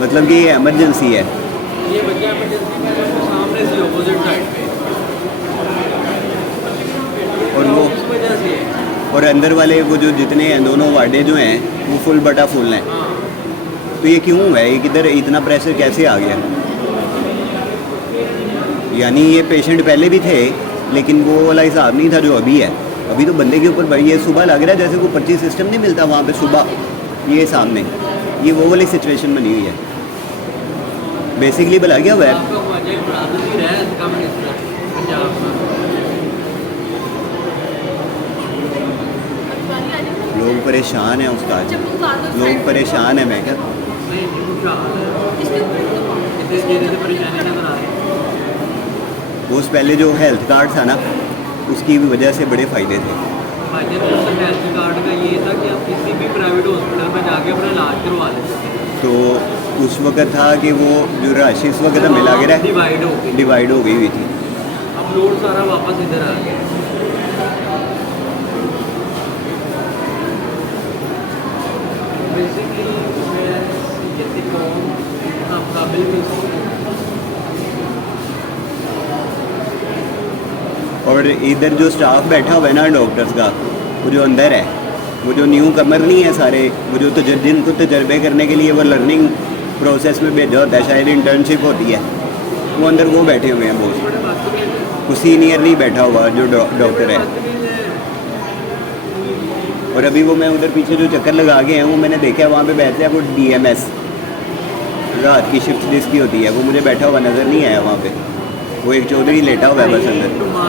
मतलब कि ये एमरजेंसी है। ये बच्चा इमरजेंसी में है, सामने से ऑपोजिट साइड पे और वो इस वजह से है। और अंदर वाले वो जो जितने हैं दोनों वार्डे जो हैं वो फुल बटा फुल हैं। हाँ, तो ये क्यों है, ये किधर इतना प्रेशर कैसे आ गया? यानी ये पेशेंट पहले भी थे लेकिन वो वाला हिसाब नहीं था जो अभी है। अभी तो बंदे के ऊपर ये सुबह लग रहा है जैसे कोई पर्ची सिस्टम नहीं मिलता वहाँ पे सुबह, ये सामने ये वो वाली सिचुएशन बनी हुई है। बेसिकली भला क्या हुआ है? आपका ख्वाजा इमरान भी रहा है इसका मिनिस्टर पंजाब का। लोग परेशान हैं उस्ताद, लोग परेशान हैं। मैं क्या नहीं खुशहाल है, इतने चेहरे से परेशानी नजर आ रही है। उस पहले जो हेल्थ कार्ड था ना उसकी भी वजह से बड़े फ़ायदे थे। फायदे तो उस हेल्थ कार्ड का ये था कि आप किसी भी प्राइवेट हॉस्पिटल में जाके अपना इलाज करवा लेते थे। तो उस वक़्त था कि वो जो राशि इस वक्त मिला के डिवाइड हो गई, डिवाइड हो गई हुई थी। अब लोड सारा वापस इधर आ गया। बेसिकली मैं जैसे कौन आप काबिल भी और इधर जो स्टाफ बैठा हुआ है ना डॉक्टर्स का, वो जो अंदर है, वो जो न्यू कमर नहीं है सारे, वो जो जिनको तजर्बे करने के लिए वो लर्निंग प्रोसेस में भेजा होता है, शायद इंटर्नशिप होती है, वो अंदर वो बैठे हुए हैं बहुत। बड़े बात वो सीनियर नहीं बैठा हुआ जो डॉक्टर है। और अभी वो मैं उधर पीछे जो चक्कर लगा के हैं वो मैंने देखा है वहाँ पे बैठते हैं वो DMS, रात की शिफ्ट जिसकी होती है, वो मुझे बैठा हुआ नज़र नहीं आया वहाँ पे। वो एक चौधरी लेटा हुआ है बस अंदर।